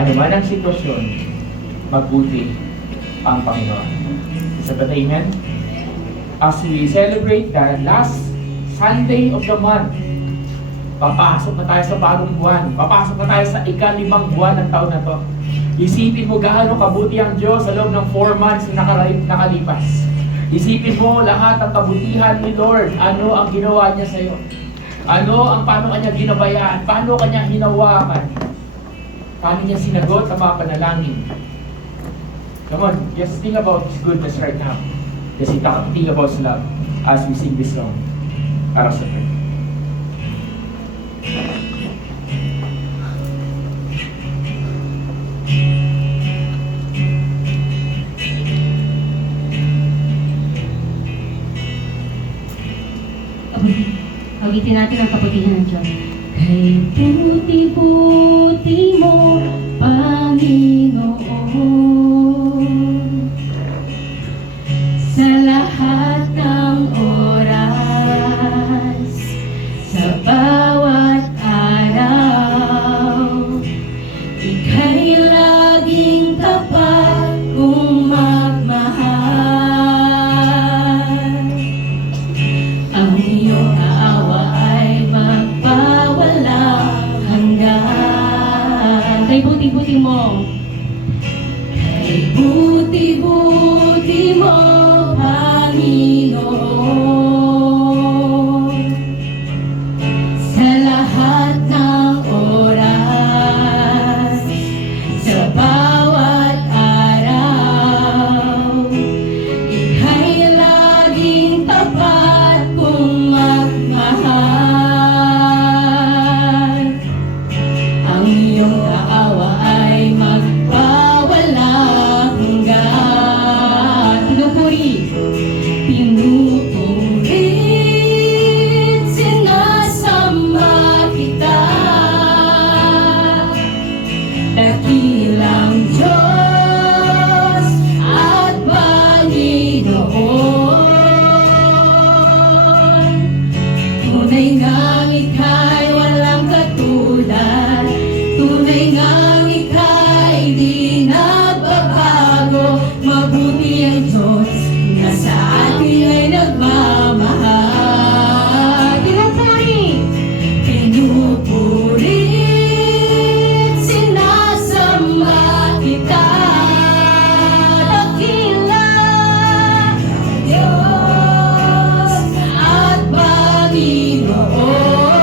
Ano man ang sitwasyon, mabuti ang Panginoon. Isa ba tayo, amen? As we celebrate the last Sunday of the month, papasok na tayo sa bagong buwan. Papasok na tayo sa ika-5 buwan ng taon na to. Isipin mo gaano kabuti ang Diyos sa loob ng 4 months na nakalipas. Isipin mo lahat ng kabutihan ni Lord. Ano ang ginawa niya sa iyo? Paano kanya ginabayaan? Paano kanya hinawakan? Paano niya sinagot sa mga panalangin? Come on, just think about His goodness right now. Just think about His love as we sing this song. Para sa prayer. Awitin natin ang kabutihan ng Diyos. Kay buti-buti mo, Panginoon, sa lahat ng oras, sa bawat araw, ika'y laging tapat kung magmahal. Ang iyong awa ay magpawalang hanggan. Kay buti-buti mo. Kay buti-buti mo, Panginoon, sa lahat ng oras, sa bawat araw, ika'y laging tapat kung magmahal. Ang iyong awa ay magpawalang hanggan. Pinupurit, sinasamba kita, dakilang Diyos at Panginoon. Tunay ngang ika'y walang katulad, tunay ngang ika'y di nagbabago. Mabuti ang Diyos na sa atin ay nagmamahal. Pinupurit, sinasamba kita, dakilang Diyos at Panginoon.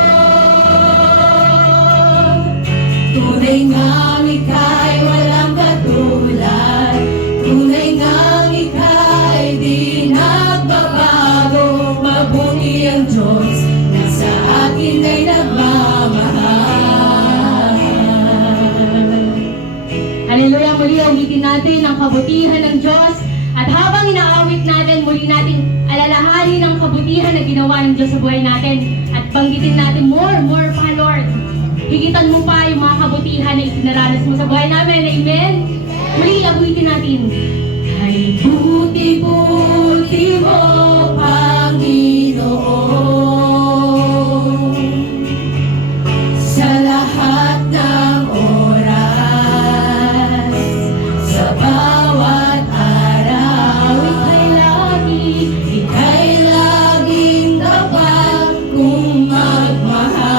Tunay ngang ika'y walang katulad, tunay ngang ika'y di nagbabago. Mabuti ang Diyos na sa akin ay nagmamahal. Hallelujah! Muli ulitin natin ang kabutihan ng Diyos. At habang inaawit natin, muli natin alalahanin ang kabutihan na ginawa ng Diyos sa buhay natin. At banggitin natin more pa, Lord. Higitan mo pa yung mga kabutihan na itinaranas mo sa buhay namin. Amen? Muli awitin natin. Ay buti-buti mo, Panginoon, sa lahat ng oras, sa bawat araw, ika'y laging tapat kung magmahal.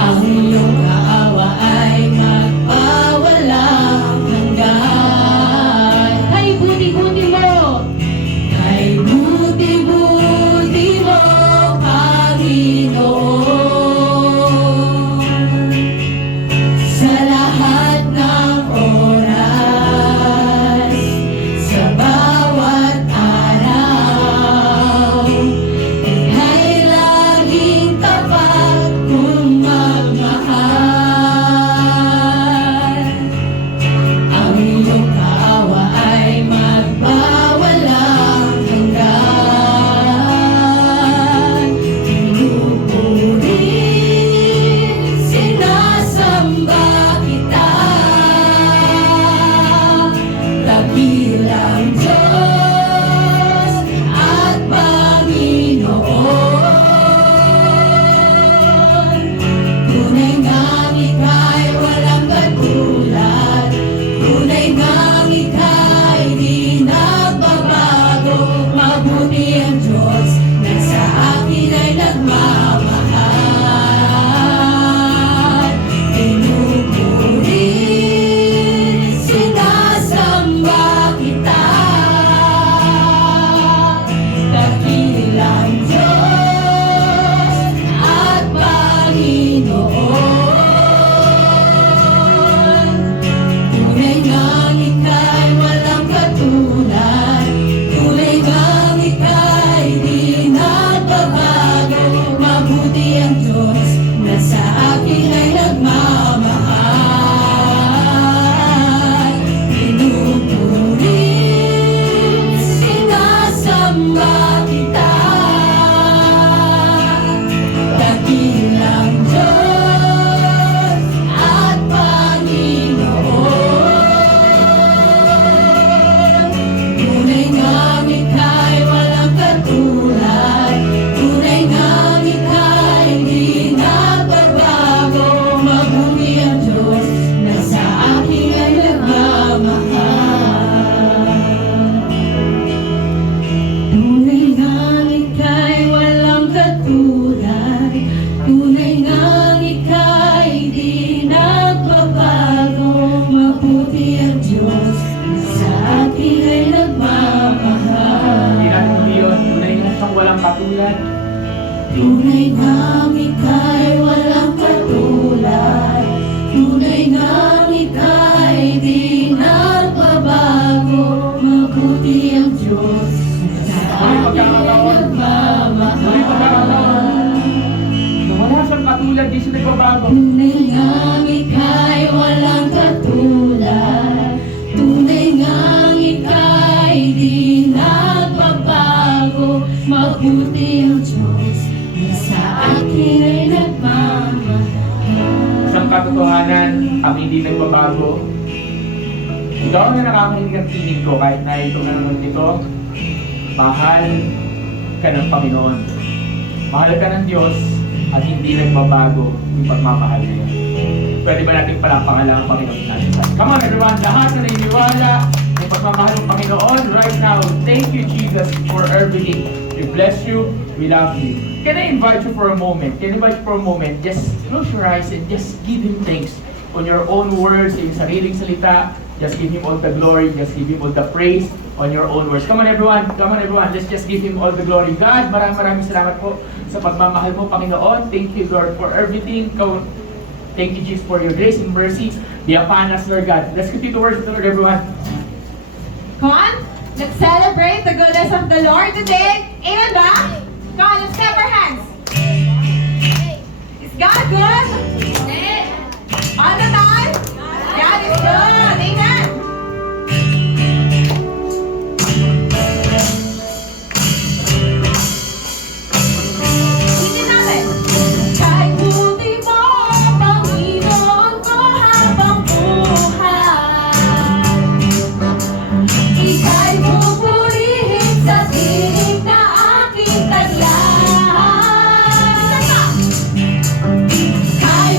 Ang iyong awa ay magpawalang hanggan. Kay Tunay nga ika'y walang katulad. Tunay nga ika'y di nagbabago. Mabuti ang Diyos sa akin ay nagmamahal. Na wala siyang katulad, di siya nagbabago. Tunay nga ika'y walang katulad. Tunay nga ika'y di nagbabago. Mabuti ang Diyos na sa akin ay nagmamahal. Isang katotohanan, ang hindi nagbabago. Ikaw na nakakahinig ng tinig ko kahit na ito na naman ito, mahal ka ng Panginoon. Mahal ka ng Diyos at hindi nagbabago yung pagmamahal na yun. Pwede ba natin palapakan lang ang Panginoon natin? Come on everyone, lahat na naniniwala ng pagmamahal ng Panginoon right now. Thank you Jesus for everything. We bless you, we love you. Can I invite you for a moment? Can I invite you for a moment? Just close your eyes and just give Him thanks on your own words, yung sariling salita. Just give Him all the glory, just give Him all the praise on your own words. Come on everyone, let's just give Him all the glory. God, maraming salamat po sa pagmamahal mo, Panginoon. Thank you, Lord, for everything. Thank you, Jesus, for your grace and mercy. Be upon us, Lord God. Let's continue to worship the Lord, everyone. Come on, let's celebrate the goodness of the Lord today. Amen ba? Come on, let's clap our hands. Is God good? All the time? God is good. Amen. Singin natin. Kahit buti mo, Panginoon ko habang buhay. Ika'y pupurihin sa tinig na aking taglay. Kahit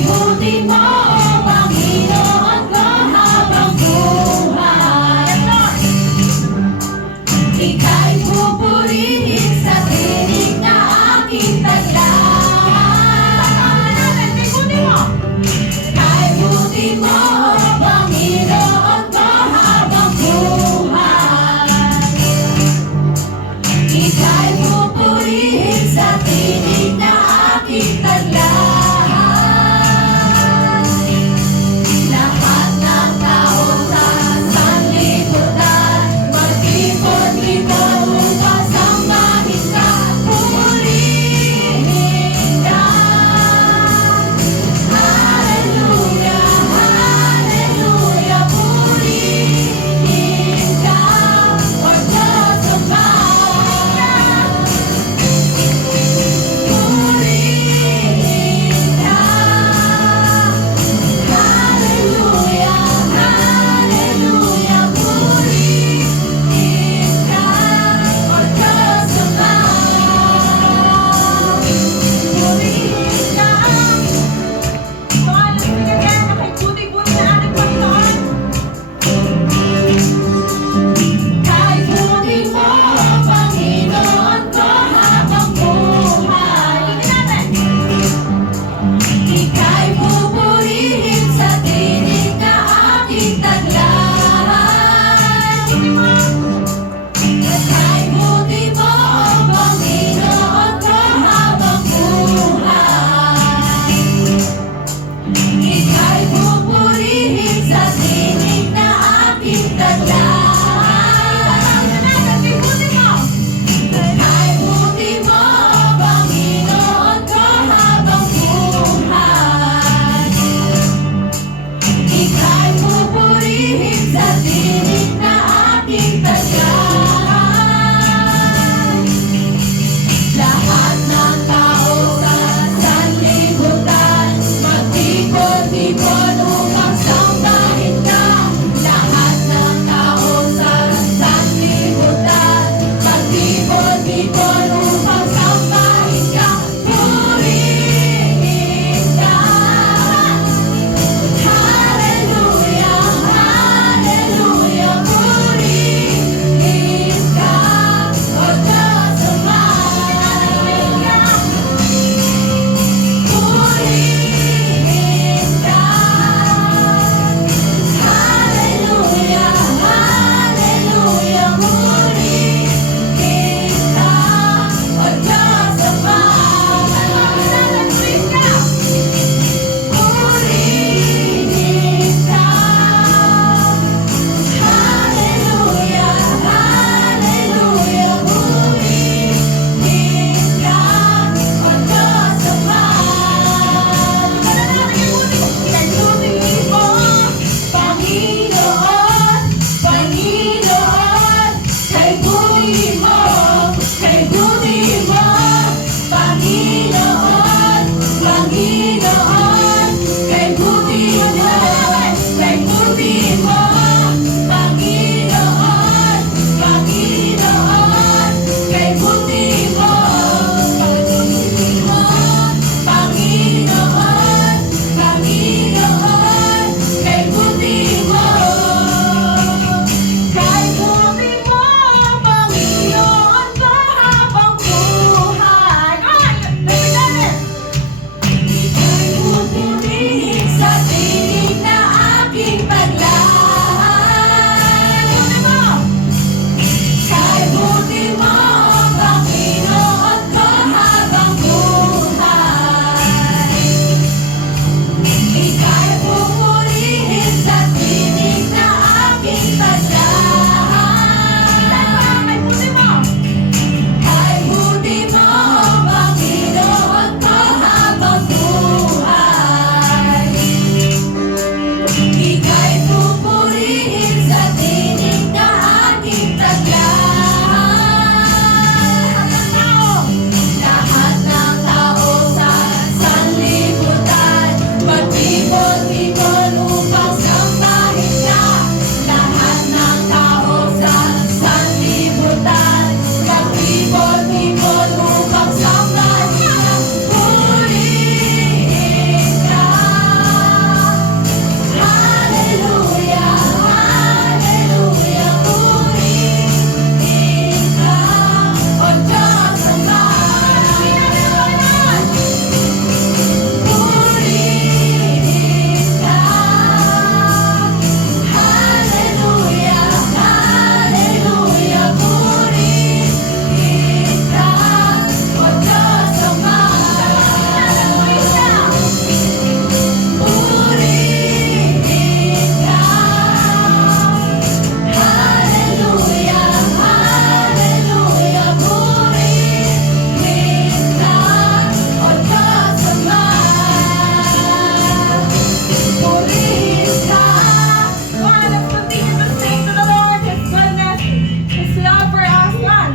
Tipon-tipon upang sampahin ka. Lahat ng tao sa sanlibutan. Magtipon-tipon upang sampahin ka. Purihin ka. Hallelujah, hallelujah. Purihin ka. O Diyos Ama. Purihin ka. Hallelujah, hallelujah. Purihin ka. O Diyos Ama. Purihin ka. Hallelujah, hallelujah. Purihin ka. O Diyos Ama. Purihin ka. Come on, let's continue to sing to the Lord His goodness, His love for us, God.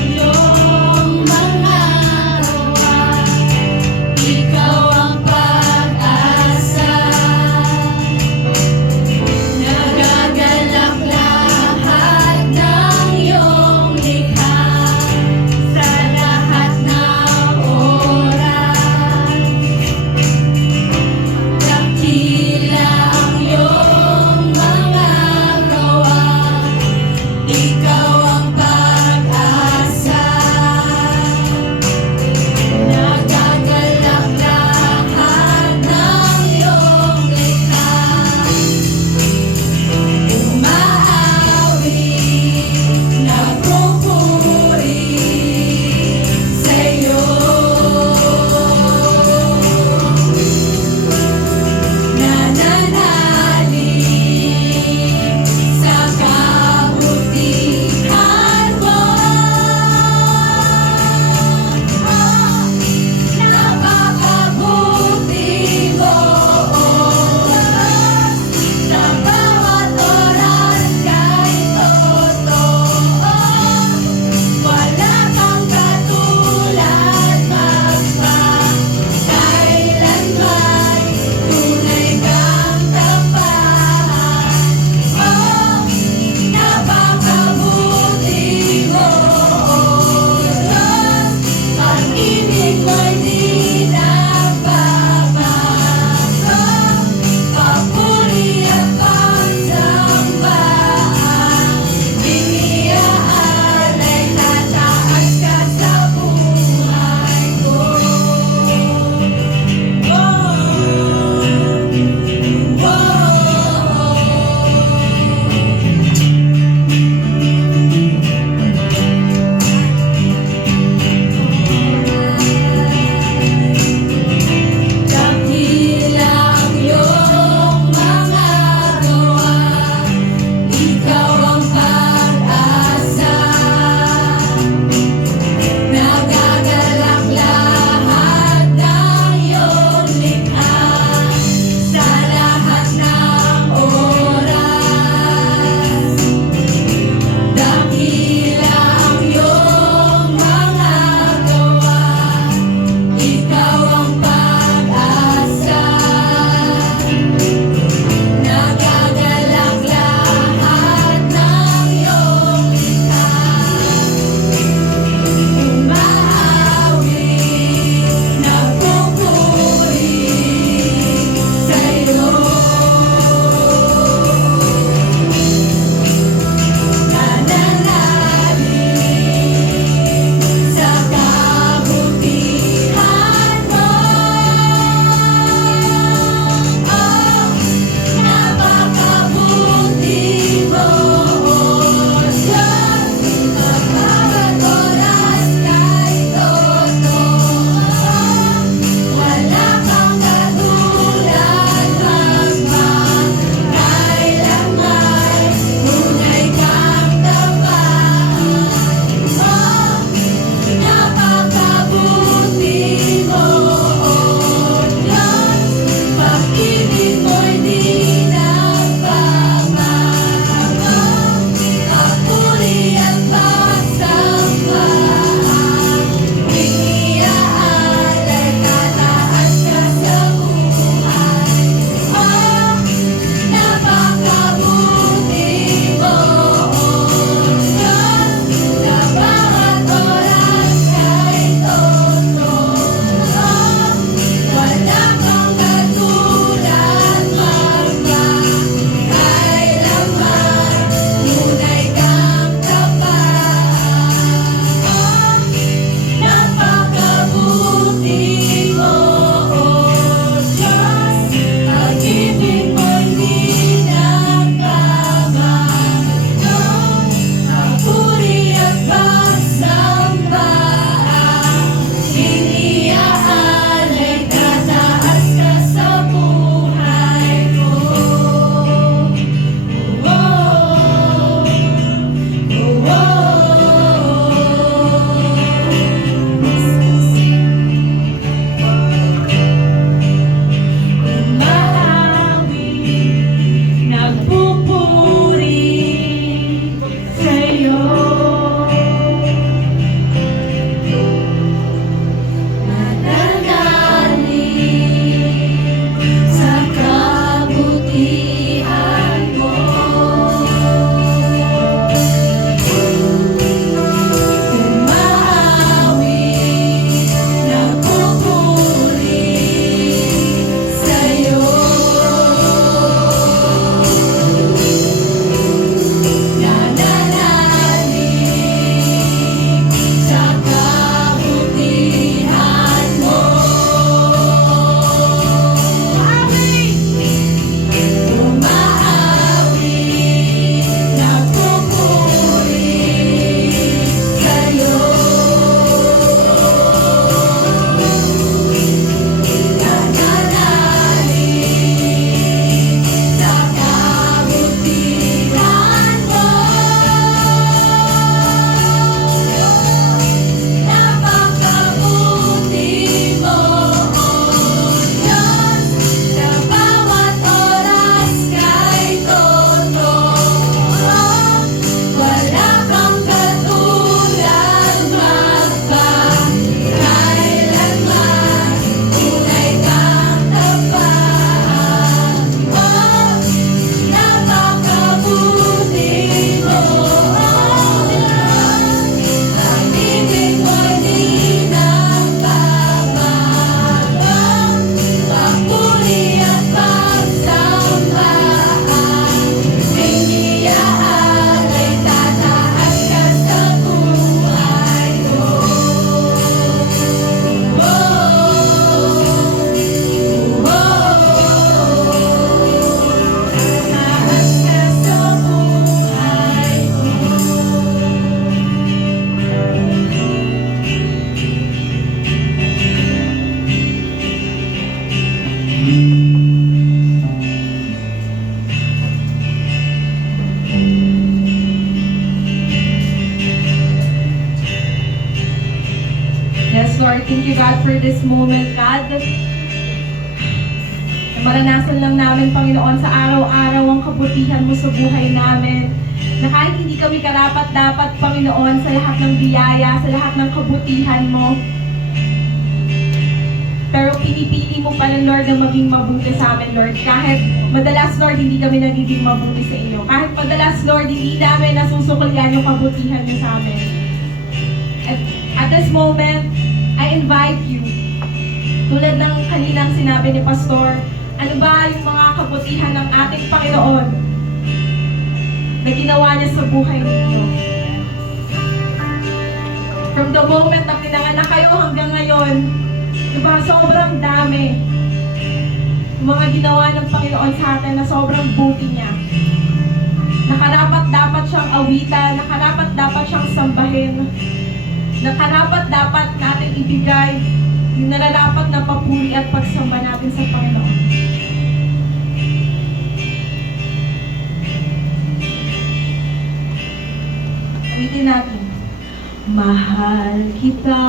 Iyong mga gawa, ikaw ang pag-asa. Nagagalak lahat ng iyong likha sa lahat ng oras. Dakila ang iyong mga gawa, ikaw ang pag-asa. Nagagalak lahat ng iyong likha. Umaawi, nagpupuri sa'yo. Nananalig sa kabutihan mo. Napakabuti mo, O Diyos. Sa bawat oras kay totoo. Wala kang katulad magpakailanman. Tunay kang tapat. Oh, napakabuti mo, O Diyos. Pag-ibig mo'y di nagbabago. Papuri at pagsambahan, iniaalay tataas ka sa buhay ko. Lord. Thank you, God, for this moment, God. Maranasan lang namin, Panginoon, sa araw-araw ang kabutihan mo sa buhay namin. Na kahit hindi kami karapat-dapat, Panginoon, sa lahat ng biyaya, sa lahat ng kabutihan mo. Pero pinipili mo pa lang, Lord, na maging mabuti sa amin, Lord. Kahit madalas, Lord, hindi kami nagiging mabuti sa inyo. Kahit madalas, Lord, hindi namin nasusuklian yung kabutihan niyo sa amin. At this moment, I invite you, tulad ng kaninang sinabi ni Pastor, ano ba yung mga kabutihan ng ating Panginoon na ginawa niya sa buhay ninyo? From the moment na pinanganak kayo hanggang ngayon, diba, sobrang dami yung mga ginawa ng Panginoon sa atin na sobrang buti niya. Nakarapat-dapat siyang awitan, nakarapat-dapat siyang sambahin, nakarapat-dapat natin ibigay yung nararapat na papuri at pagsamba natin sa Panginoon. Awitin natin. Mahal kita,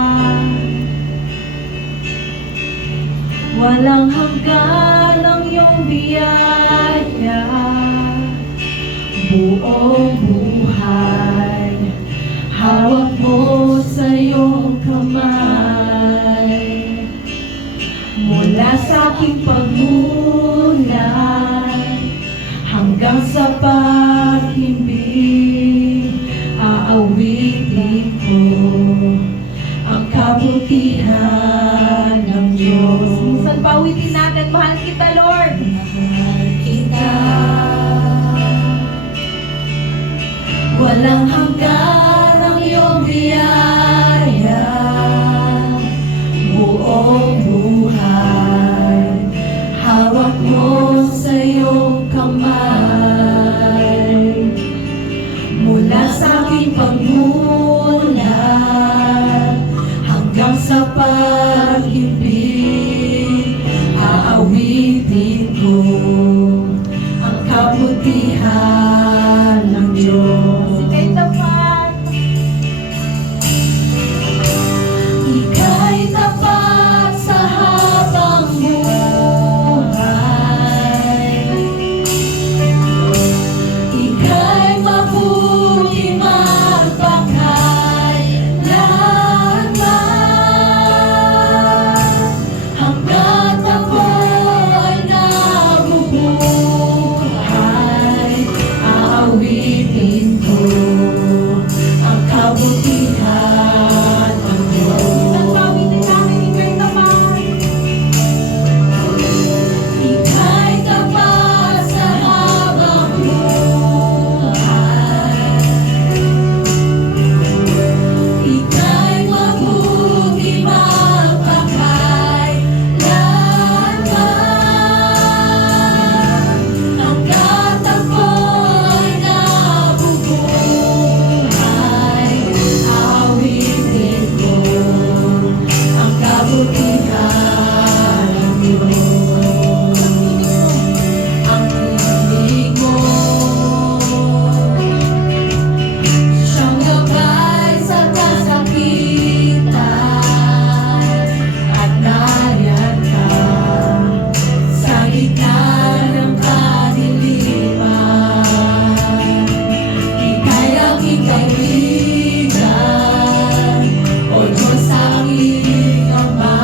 walang hanggan ang iyong biyaya, buong buhay, hawak mo sa iyong kamay. Mula sa aking pagmulay hanggang sa pag-ibig, aawitin ko ang kabutihan ng Diyos. Minsan pawitin natin, mahal kita, Lord. Mahal kita, walang hanggan ang iyong biyaya, buong buhay, hawak mo sa iyong kamay. Mula sa aking pagmula hanggang sa pag-ibig, aawitin ko ang kabutihan ng Diyos. Ika'y tapat, ika'y tapat sa habang buhay, ika'y mabuti magpakailanman, hanggat ako'y nabubuhay, aawitin ko ang kabutihan ng Diyos. Ang pawitin namin, ika'y tapat. Ika'y tapat sa habang buhay, ika'y mabuti magpakailanman, hanggat ako'y nabubuhay, aawitin ko ang kabutihan ng Diyos. Ang tinig mo, siyang gabay sa kasakitan, at nariyan ka sa gitna ng kadiliman. Ika'y aking kaibigan, O Diyos aking Ama.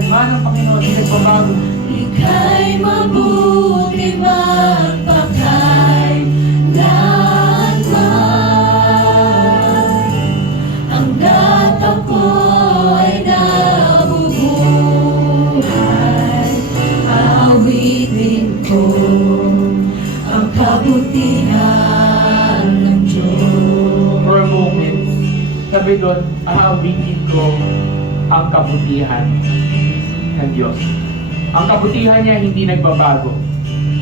kailanman ang Panginoon ay nagbabago. Ika'y mabuti magpakailanman. Hanggat ako'y nabubuhay, aawitin ko ang kabutihan ng Diyos. For a moment, sabi doon, aawitin ko ang kabutihan ng Diyos. Ang kabutihan niya hindi nagbabago.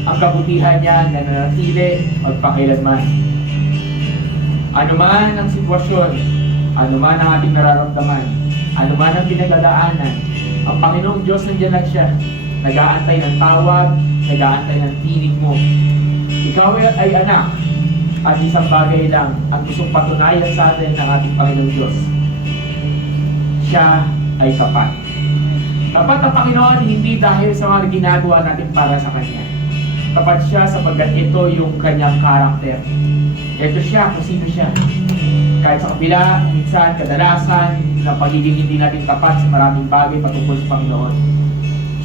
Ang kabutihan niya nananatili magpakailanman. Ano man ang sitwasyon, ano man ang ating nararamdaman, ano man ang pinagdadaanan, ang Panginoong Diyos nandiyan lang siya. Nag-aantay ng tawag, nag-aantay ng tinig mo. Ikaw ay anak, at isang bagay lang ang gustong patunayan sa atin ng ating Panginoong Diyos. Siya ay tapat. Tapat ang Panginoon hindi dahil sa mga ginagawa natin para sa Kanya. Tapat siya sapagkat ito yung Kanyang karakter. Ito siya kung sino siya. Kahit sa kabila, minsan, kadalasan, na pagiging hindi natin tapat sa maraming bagay patungkol sa Panginoon,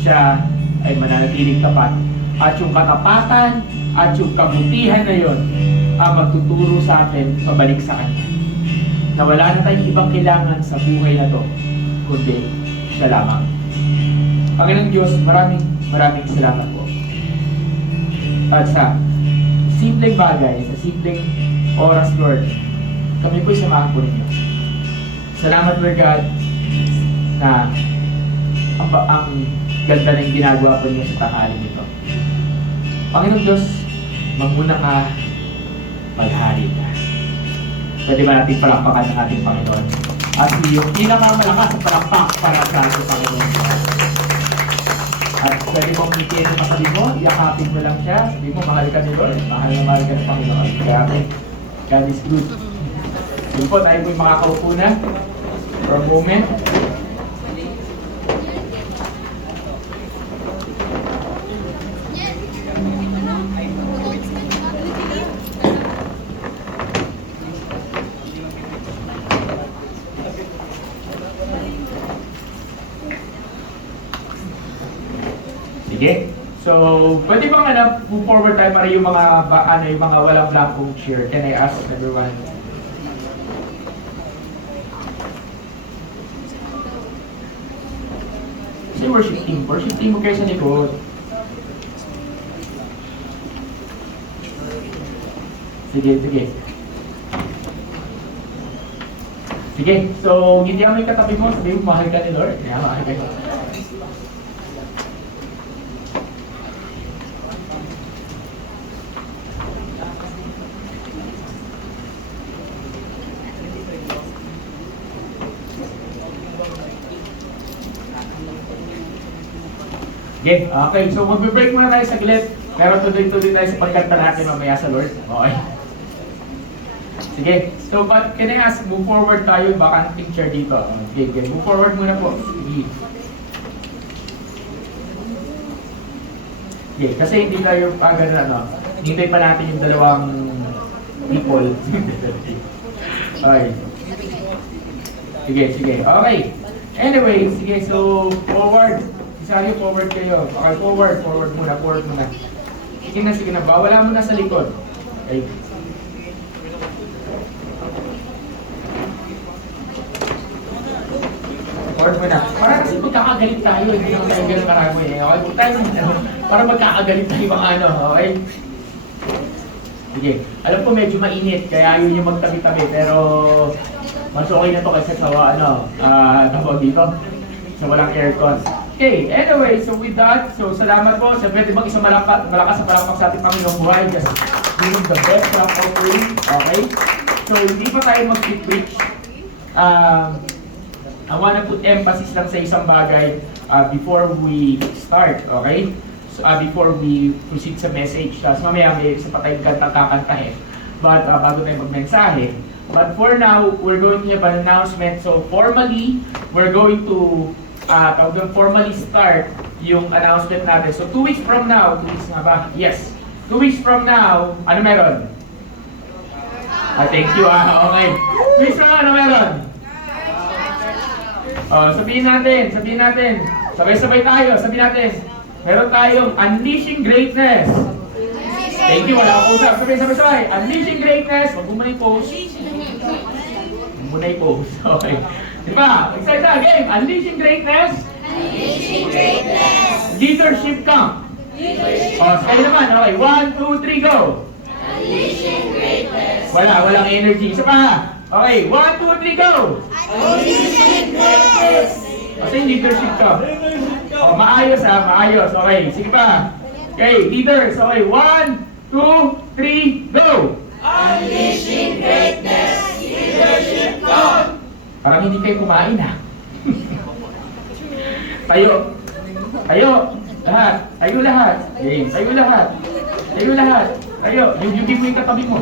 siya ay mananatiling tapat. At yung katapatan at yung kabutihan na yon ang magtuturo sa atin pabalik sa Kanya. Na wala na tayong ibang kailangan sa buhay na to, kundi siya lamang. Panginoong Diyos, maraming salamat po. At sa simpleng bagay, sa simpleng oras, Lord, kami po'y samahan po ninyo. Salamat, Lord God, na ang ganda ng ginagawa po ninyo sa tanghali nito. Panginoong Diyos, magmuna ka, maghari ka. Pwede ba natin palakpakan ng ating Panginoon? At yung pinakamalakas ang palakpak para sa ating Panginoon. At pwede mong itin sa kasabi mo, yakapin mo lang siya, sabi mo, mahal ka ni Lord, mahal ka ni Panginoon. Kaya God is good. Yun po, tayo po'y makakaupo na for a moment. Sige. So, pwede bang move forward tayo para yung mga yung mga walang blankong chair. Can I ask everyone? Kasi worship team mo kayo sa likod. Sige. Sige, so hindi mo yung katabi mo, sabi mo, mahal ka ni Lord. Yeah, mahal ka. Okay, so magbe-break muna tayo saglit. Pero tuloy-tuloy tayo sa pagkanta natin mamaya sa Lord. Okay. Sige, so but can I ask, move forward tayo, baka ang picture dito. Okay, move forward muna po. Sige. Okay, kasi hindi tayo ganun hintay pa natin yung dalawang people. Okay. Sige. Okay. Anyway, sige, so forward. Isari forward kayo. Okay, forward muna. Sige na. Bawala mo na sa likod. Okay. Forward muna. Para kasi magkakagalit tayo. Hindi naman tayo ganun karami. Okay, tayo para magkakagalit tayo mga okay? Sige. Alam ko medyo mainit, kaya yun yung magtabi-tabi. Pero mas okay na to kasi sa tawag dito. Sa walang aircon. Okay, anyway, so with that, so salamat po. Siyempre, di ba isang malakas sa palakpak sa ating Panginoong buhay? Just giving the best of offering. Okay? So, hindi pa tayo mag-preach. I wanna put emphasis lang sa isang bagay before we start, okay? So, before we proceed sa message. So, mamaya may isa pa tayong kanta-kantahin. But bago tayo magmensahe. But for now, we're going to have an announcement. So, formally, we're going to formally start yung announcement natin. So 2 weeks from now, 2 weeks nga ba? Yes. 2 weeks from now, ano meron? Thank you okay. 2 weeks from now, ano meron? Sabihin natin. Sabay-sabay tayo. Sabi natin, meron tayong unleashing greatness. Thank you. Wala akong usap. Sabay-sabay. Unleashing greatness. Wag mo muna yung pose. Wag mo muna yung pose. Okay. Diba? Excited na. Game. Unleashing greatness. Unleashing greatness. Leadership camp. Kayo naman. Okay. 1, 2, 3, go. Unleashing greatness. Walang energy. Isa pa. Okay. 1, 2, 3, go. Unleashing greatness. Kasi yung leadership camp. Maayos maayos. Okay. Sige pa. Okay. Leaders. Okay. 1, 2, 3, go. Unleashing greatness. Leadership camp. Parang hindi kayo kumain Tayo. Tayo. Lahat. Tayo lahat. Okay. Tayo lahat. Tayo lahat. Tayo. Yugin mo yung katabi mo.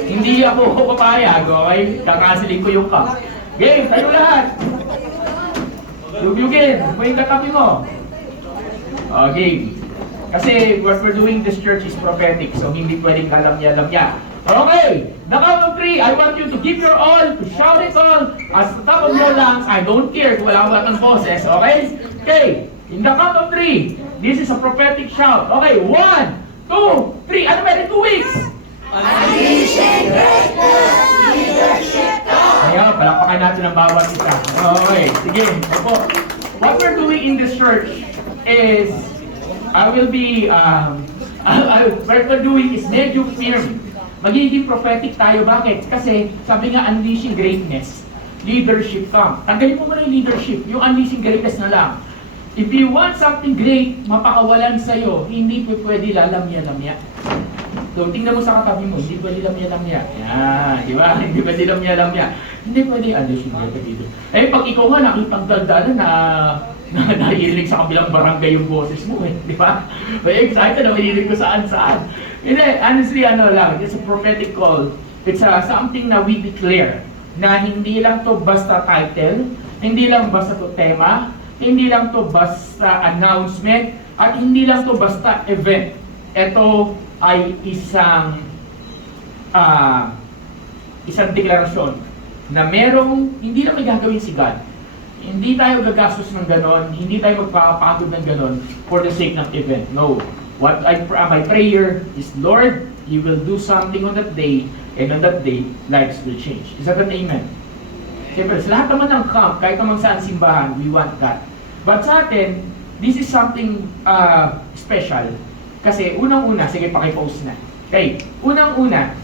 Hindi ako papayag. Okay? Kakasilin ko yung cup. Game. Tayo lahat. Yugin mo yung katabi mo. Okay. Kasi what we're doing this church is prophetic. So hindi pwedeng kalamya-lamya. Okay, the count of 3, I want you to give your all, to shout it all, at the top of your lungs. I don't care kung wala ng boses, okay? Okay, in the count of 3, this is a prophetic shout. Okay, 1, 2, 3, ano meron 2 weeks? Unleashing greatness. Leadership camp. Kaya, palakpakan natin ang bawat isa. Okay, sige, opo. What we're doing in this church is, what we're doing is medyo firm. Magiging prophetic tayo. Bakit? Kasi sabi nga, unleashing greatness. Leadership camp. Tanggalin mo muna yung leadership. Yung unleashing greatness na lang. If you want something great, mapakawalan sa'yo, hindi pwede lalamya-lamya. So, tingnan mo sa katabi mo, hindi pwede lamya-lamya. Yan, di ba? Hindi pwede lamya-lamya. Hindi pwede unleashing greatness dito. Eh, pag ikaw nga nakipagdaldalan na nahihilinig sa kabilang barangay yung boses mo di ba? May excited na mahilig ko saan-saan. Hindi, honestly, it's a prophetic call. It's something na we declare na hindi lang to basta title, hindi lang basta to tema, hindi lang to basta announcement, at hindi lang to basta event. Ito ay isang deklarasyon na merong, hindi lang may gagawin si God. Hindi tayo gagastos ng ganon, hindi tayo magpapagod ng ganon for the sake ng event. No. My prayer is, Lord, you will do something on that day, and on that day, lives will change. Is that an amen? Siyempre, sa lahat naman ng camp, kahit naman saan simbahan, we want that. But sa atin, this is something special. Kasi unang-una, sige, pakipost na. Okay, unang-una,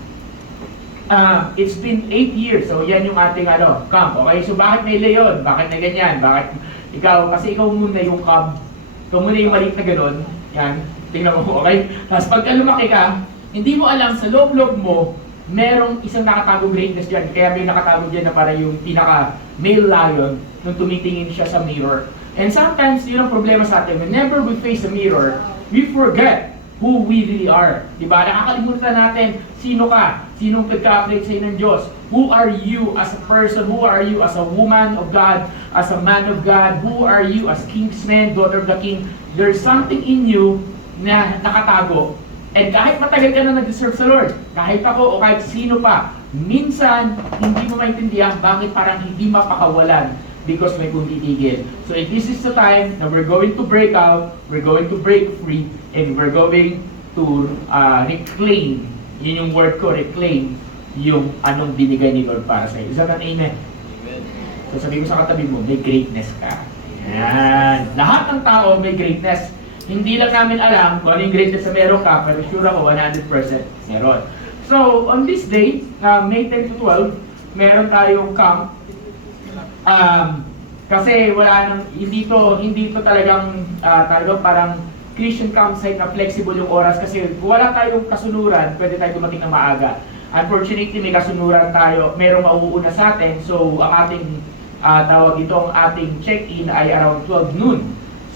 it's been 8 years, so yan yung ating camp. Okay, so bakit may leon? Bakit na ganyan? Bakit ikaw? Kasi ikaw muna yung camp. Ikaw muna yung maliit na ganon. Yan, tingnan mo, okay? Tapos pagka lumaki ka, hindi mo alam, sa loob-loob mo, merong isang nakatagong greatness dyan. Kaya may nakatago dyan na para yung pinaka-male lion nung tumitingin siya sa mirror. And sometimes, yun ang problema sa atin. Whenever we face a mirror, we forget who we really are. Diba? Nakakalimutan natin, sino ka? Sinong pagka-create sa'yo ng Diyos? Who are you as a person? Who are you as a woman of God? As a man of God? Who are you as kingsman, daughter of the king? There's something in you na nakatago. And kahit matagal ka na nag-serve sa Lord, kahit ako o kahit sino pa, minsan hindi mo maintindihan bakit parang hindi mapakawalan because may kumtitigil. So if this is the time na we're going to break out, we're going to break free, and we're going to reclaim, yun yung word ko, reclaim yung anong binigay ni Lord para sa'yo. Is that an amen? Amen. So sabi ko sa katabi mo, may greatness ka. Yan. Lahat ng tao may greatness. Hindi lang namin alam kung ano yung greatness na meron ka, pero sure ako 100% meron. So, on this day, May 10 to 12, meron tayong camp. Kasi wala nang, hindi to talagang parang Christian campsite na flexible yung oras kasi kung wala tayong kasunuran, pwede tayo dumating na maaga. Unfortunately, may kasunuran tayo, merong mauuna sa atin, so ang ating tawag ito, ang ating check-in ay around 12 noon.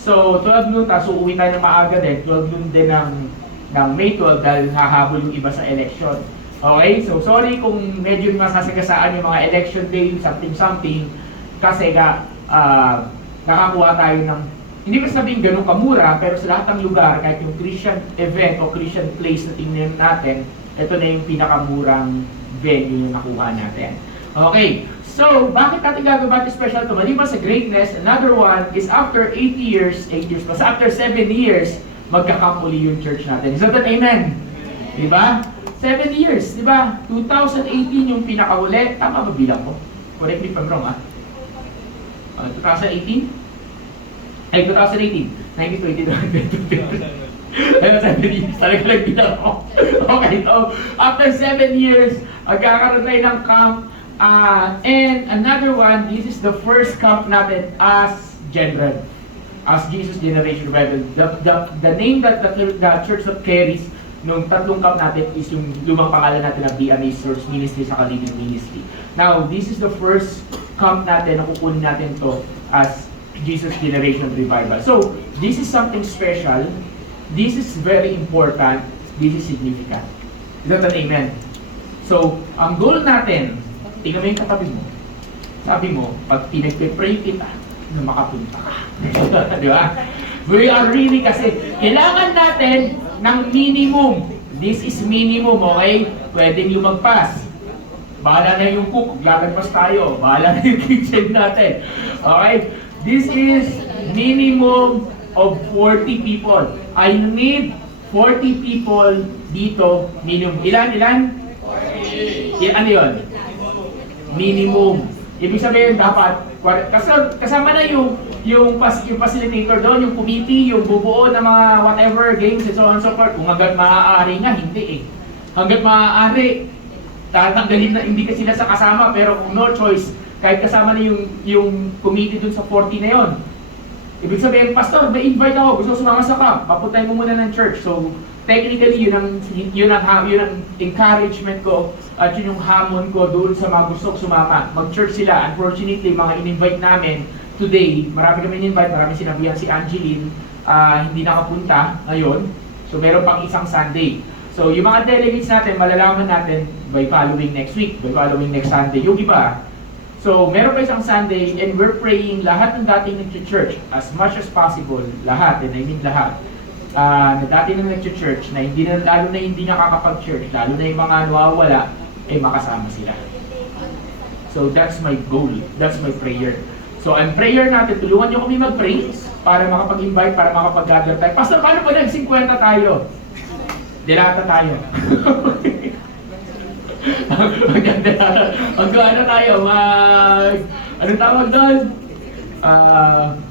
So, 12 noon, tapos uuwi tayo ng maaga din, 12 noon din ng May 12 dahil hahabol yung iba sa election. Okay? So, sorry kung medyo masasagasaan yung mga election day, something, kasi nakakuha tayo ng, hindi ko sabihin ganun kamura, pero sa lahat ng lugar, kahit yung Christian event o Christian place na tingnan natin, ito na yung pinakamurang venue yung nakuha natin. Okay, So, bakit natin gagawin ito special to? Maliban sa greatness, another one is after 8 years, plus after 7 years, magka-camp uli yung church natin. Is that an amen? Diba? 7 years, diba? 2018 yung pinakahuli. Tama ba bilang ko? Correct me if I'm wrong, 2018? Ay, 2018. 1920. Ayun, 7 years. Talaga lang bilang ko. Okay, so, after 7 years, magkakaroon tayo ng camp. And another one, this is the first camp natin as General, as Jesus Generation Revival. The name that the church that carries nung tatlong camp natin is yung lumang pangalan natin na BMA Source Ministry sa Living Ministry. Now, this is the first camp natin na kukunin natin to as Jesus Generation Revival. So, this is something special. This is very important. This is significant. Is that an amen? So, ang goal natin, tingnan mo yung katabi mo. Sabi mo, pag pinag-pray kita, na makapunta ka. Di ba? We are really kasi, kailangan natin ng minimum. This is minimum, okay? Pwedeng lumagpas. Bahala na yung cook, lalagpas tayo. Bahala na yung kitchen natin. Okay? This is minimum of 40 people. I need 40 people dito, minimum. Ilan? 40. Ano yun? Minimum. Ibig sabihin dapat kasama na yung facilitator doon, yung committee, yung bubuo ng mga whatever games and so on and so forth. Kung hanggat maaari nga, hindi eh. Hanggat maaari, tatanggalin na hindi ka sila sa kasama, pero kung no choice, kahit kasama na yung committee doon sa 40 na yon. Ibig sabihin, Pastor, may invite ako, gusto sumama sa camp, papuntahin mo muna ng church. So, technically, yun ang encouragement ko at yun yung hamon ko doon sa mga gusto sumama. Mag-church sila. Unfortunately, mga in-invite namin today, marami kami in-invite, marami sinabihan si Angeline, hindi nakapunta ngayon. So, meron pang isang Sunday. So, yung mga delegates natin, malalaman natin by following next week, by following next Sunday. Yung iba, so, meron pa isang Sunday and we're praying lahat ng dating nag-church as much as possible, lahat, and I mean lahat, na dati na nag-church, na hindi na, lalo na hindi nakakapag-church, lalo na yung mga nawawala, ay makasama sila. So that's my goal, that's my prayer. So ang prayer natin, tulungan nyo kami mag-pray para makapag-invite, para makapag-gather tayo. Pastor, paano ba nag-50 tayo? Dilata tayo. Mag-ano tayo, anong tawag doon?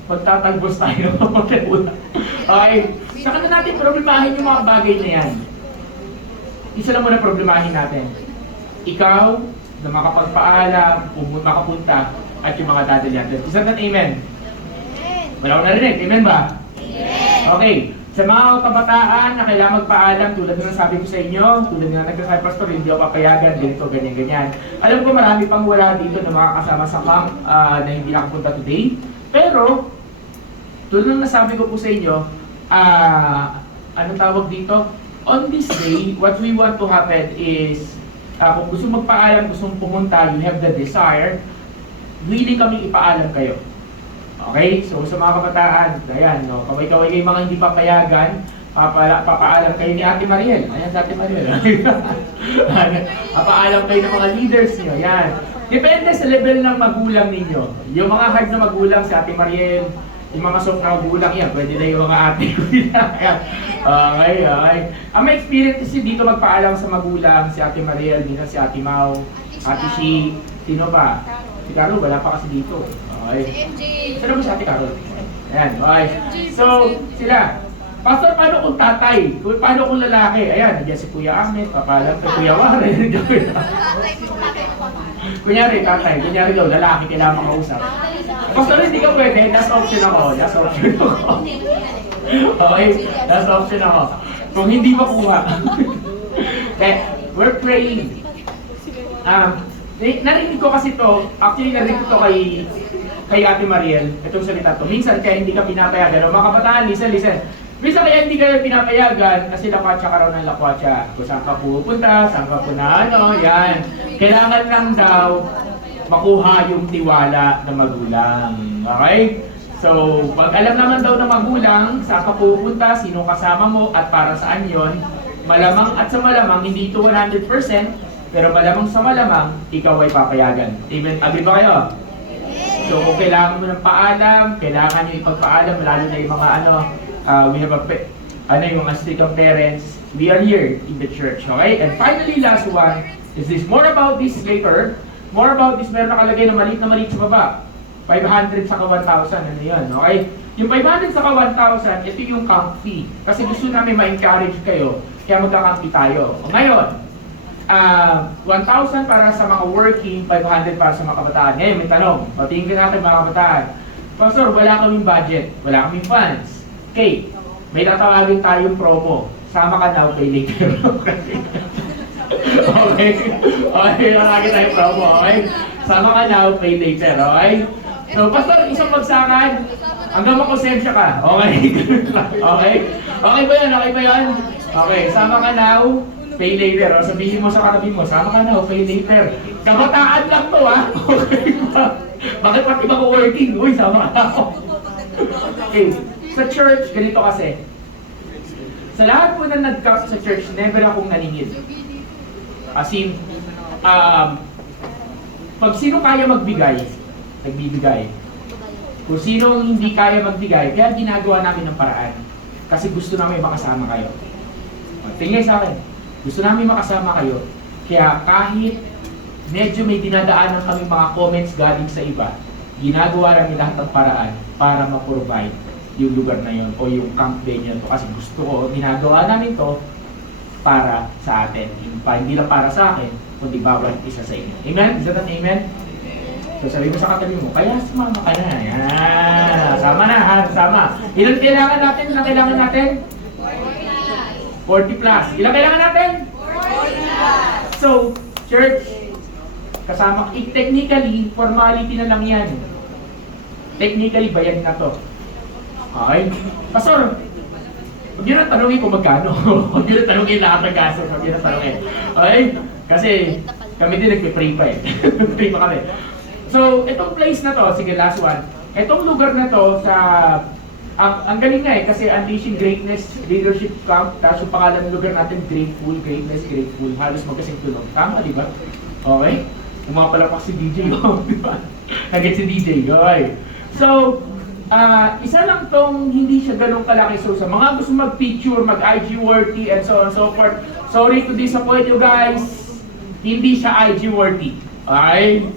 Magtatagbos tayo. Okay. Saka na natin problemahin yung mga bagay na yan. Isa lang muna problemahin natin. Ikaw, na makapagpaalam, makapunta, at yung mga dadal natin. Isa na amen? Wala ko narinig. Amen ba? Okay. Sa mga kabataan na kailangan magpaalam, tulad na sabi ko sa inyo, tulad na nagsasabi, Pastor, hindi ako papayagan, ganito, ganyan. Alam ko marami pang wala dito na makakasama sa camp na hindi nakapunta today. Pero, tulad na nasabi ko po sa inyo, anong tawag dito? On this day, what we want to happen is, kung gusto magpaalam, gusto pumunta, you have the desire, willing kami ipaalam kayo. Okay? So sa mga kabataan, ayan, no, kaway-kaway kayo mga hindi papayagan, papaalam kayo ni Ate Mariel. Ayan si Ate Mariel. Papaalam kayo ng mga leaders niyo. Ayan. Depende sa level ng magulang ninyo. Yung mga hard na magulang, si Ate Mariel, yung mga soft na magulang yan, pwede na yung mga ate ko nila. Okay. Ang may experience kasi dito magpaalam sa magulang, si Ate Mariel, minsan si Ate Mau, Ate Shi, sino pa? Si Carol, wala pa kasi dito. Okay. Sino ba si Ate Carol? Ayan, okay. So, sila. Pastor, paano kung tatay? Paano kung lalaki? Ayan, nandiyan si Kuya Ahmed, papalam kay Kuya Warren. Kunyari, tatay. Kunyari daw, lalaki, kailangan makausap. Pastor, hindi ka pwede. Last option ako. Okay? Last option ako. Kung hindi makuha. Okay, we're praying. Narinig ko kasi to, actually narinig ko to kay Ate Mariel, itong salita to. Minsan kaya hindi ka pinapayagan. Mga kabataan, listen. Minsan kaya hindi ka pinapayagan kasi lakwatsa ka raw ng lakwatsa. Kung saan ka pupunta, saan ka yan. Kailangan lang daw makuha yung tiwala ng magulang. Okay? So, pag alam naman daw ng magulang, saan ka pupunta, sino kasama mo, at para saan yon, malamang at sa malamang, hindi ito 100%, Pero malamang sa malamang, ikaw ay papayagan. Amen? Agree ba kayo? So kung kailangan mo ng paalam, kailangan nyo ipagpaalam, lalo na yung mga we have yung mga strict parents, we are here in the church, okay? And finally, last one, is this, more about this later, more about this, meron nakalagay na maliit sa baba. 500 sa 1,000, ano yun, okay? Yung 500 sa 1,000, ito yung camp fee. Kasi gusto namin ma-encourage kayo, kaya magka-camp fee tayo. O ngayon, 1,000 para sa mga working, 500 para sa mga kabataan. Ngayon, may tanong. Patingin ka natin mga kabataan. Pastor, wala kaming budget, wala kaming funds. Okay, may tatawagin tayong promo. Sama ka now, pay later. Okay? Okay, tatawagin tayong promo, okay? Sama ka now, pay later, okay? So, Pastor, isang bagsakan, hanggang makonsensya ka. Okay? Okay? Okay ba yan? Okay ba yan? Okay, sama ka now, pay later. O, sabihin mo sa katabi mo, sama ka now, pay later. Kabataan lang to, ha? Okay ba? Bakit pati ba working? Uy, sama ka now. Okay, sa church, ganito kasi. Sa lahat po na nag-camp sa church, never akong naningid. As in, pag sino kaya magbigay, nagbibigay. Kung sino ang hindi kaya magbigay, kaya ginagawa namin ng paraan. Kasi gusto namin makasama kayo. Tingnan sa akin, gusto namin makasama kayo. Kaya kahit medyo may dinadaanan kami mga comments galing sa iba, ginagawa namin lahat ng paraan para ma-provide yung lugar na yun o yung camp venue to. Kasi gusto ko, ginagawa namin to para sa atin. Hindi lang para sa akin, kundi bawat isa sa inyo. Amen? Is that an amen? So sabi mo sa katabi mo, kaya sumama ka na. Yan. Sama na ha, sama. Ilan kailangan natin? Ilan kailangan natin? 40 plus. Ilan kailangan natin? 40 plus. So, church, kasama, technically, formality na lang yan. Technically, bayad na to. Okay? Pastor, huwag nyo na tanongin kung magkano. Huwag nyo na tanongin lahat ng gastos. Huwag nyo na tanongin. Okay? Kasi kami din nagpe-pray pa eh. Pray pa kami. So, itong place na to, sige last one. Itong lugar na to sa, ang galing nga eh, kasi Unleashing Greatness Leadership Camp, tapos yung pangalan ng lugar natin, Grateful, Greatness, Grateful. Halos magkasing tunog. Tama, di ba? Okay? Umapalapak si DJ, di ba? Nagit si DJ, okay? So, isa lang tong hindi siya ganun kalaki. So, sa mga gusto mag-picture, mag-IG worthy, and so on and so forth, sorry to disappoint you guys, hindi siya IG worthy. Okay?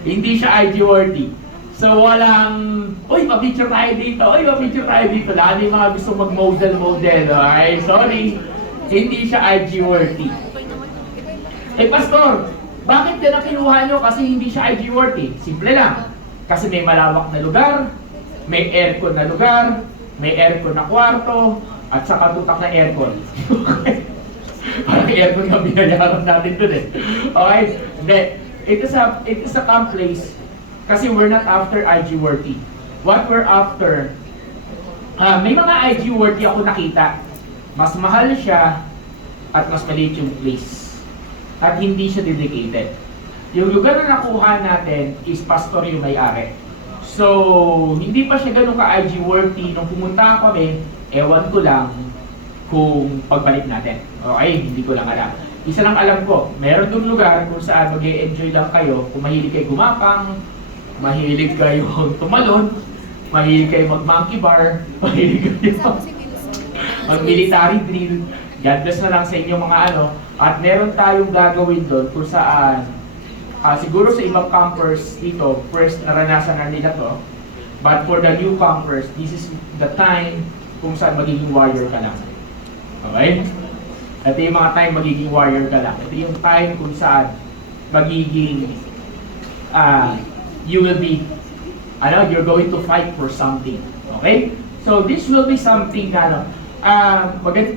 Hindi siya IG worthy. So, walang, uy, pa-picture tayo dito, uy, pa-picture tayo dito. Lahat yung mga gusto mag-model, okay? Sorry, hindi siya IG worthy. Eh, Pastor, bakit yan ang kinuha nyo? Kasi hindi siya IG worthy. Simple lang. Kasi may malawak na lugar, may aircon na lugar, may aircon na kwarto, at saka tutak na aircon. Parang aircon na binayaran natin dun eh. Okay? Hindi. It is a camp place kasi we're not after IG worthy. What we're after, may mga IG worthy ako nakita. Mas mahal siya at mas maliit yung place. At hindi siya dedicated. Yung lugar na nakuha natin is pastor yung may-ari. So, hindi pa siya ganun ka-IG worthy. Nung pumunta kami, ewan ko lang kung pagbalik natin. Okay? Hindi ko lang alam. Isa lang alam ko, meron doon lugar kung saan mag-e-enjoy lang kayo. Kung mahilig kayo gumapang, mahilig kayo tumalon, mahilig kayo mag-monkey bar, mahilig kayo mag-military drill. God bless na lang sa inyo mga ano. At meron tayong gagawin doon kung saan siguro sa ibang campers dito, first naranasan na nila to. But for the new campers, this is the time kung saan magiging warrior ka lang. Okay? Ito yung mga time magiging warrior ka lang. Ito yung time kung saan magiging you will be you're going to fight for something. Okay? So this will be something na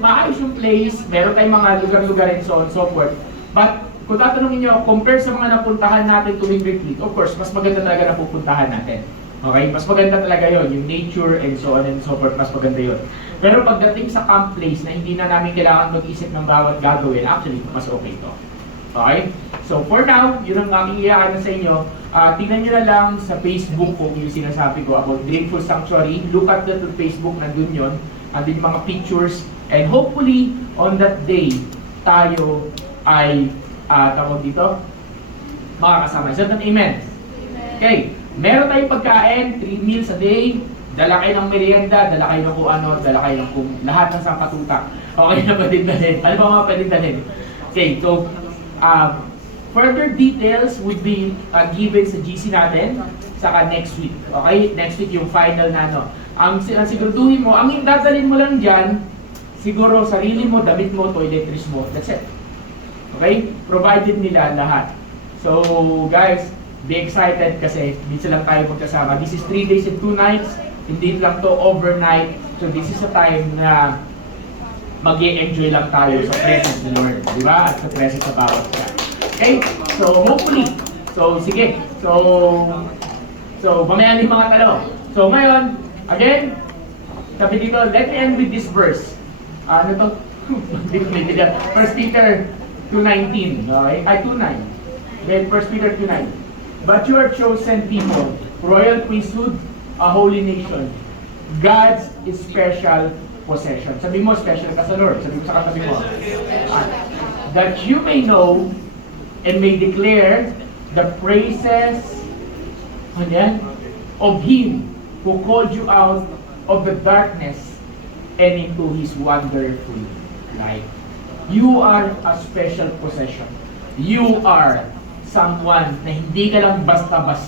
maayos yung place, meron tayong mga lugar-lugar and so on and so forth. But kung tatanungin nyo, compare sa mga napuntahan natin tuwing retreat, of course, mas maganda talaga na pupuntahan natin. Okay? Mas maganda talaga yon, yung nature and so on and so forth, mas maganda yon. Pero pagdating sa camp place na hindi na namin kailangan mag-isip ng bawat gagawin, actually, mas okay to. Okay? So for now, yun ang aking iyakan sa inyo. Tingnan nyo na lang sa Facebook kung yung sinasabi ko about Grateful Sanctuary. Look at that on Facebook, nandun yun. Andun yung mga pictures. And hopefully, on that day, tayo ay tawag dito, makakasama. Is that an amen? Okay, meron tayong pagkain, 3 meals a day, dala kayo ng merienda, dala kayo ng kung ano, dala kayo ng lahat ng sampatutak. Okay na pwedeng dalhin. Ano ba mga pwedeng dalhin? Okay, so, further details would be given sa GC natin, saka next week. Okay, next week yung final na ano. Ang siguraduhin mo, ang dadalhin mo lang dyan, siguro sarili mo, damit mo, toiletries mo. That's it. Okay? Provided nila lahat. So, guys, be excited kasi dito lang tayo magkasama. This is 3 days and 2 nights. Hindi lang to overnight. So, this is a time na mag-i-enjoy lang tayo sa presence ni Lord. Di ba? At sa presence sa bawat isa. Okay? So, hopefully. So, sige. So, mamaya yung mga tanong. So, ngayon, again, sabi dito, let me end with this verse. Ano to? Hindi ko maintindihan. 1 Peter 2:19. Okay? Ay, 2:9. Then 1 Peter 2:9. But you are chosen people, royal priesthood, a holy nation, God's special possession. Sabi mo, special ka sa Lord. Sabi mo sa katabi mo. That you may know and may declare the praises of Him who called you out of the darkness and into His wonderful light. You are a special possession. You are someone na hindi ka lang basta-basta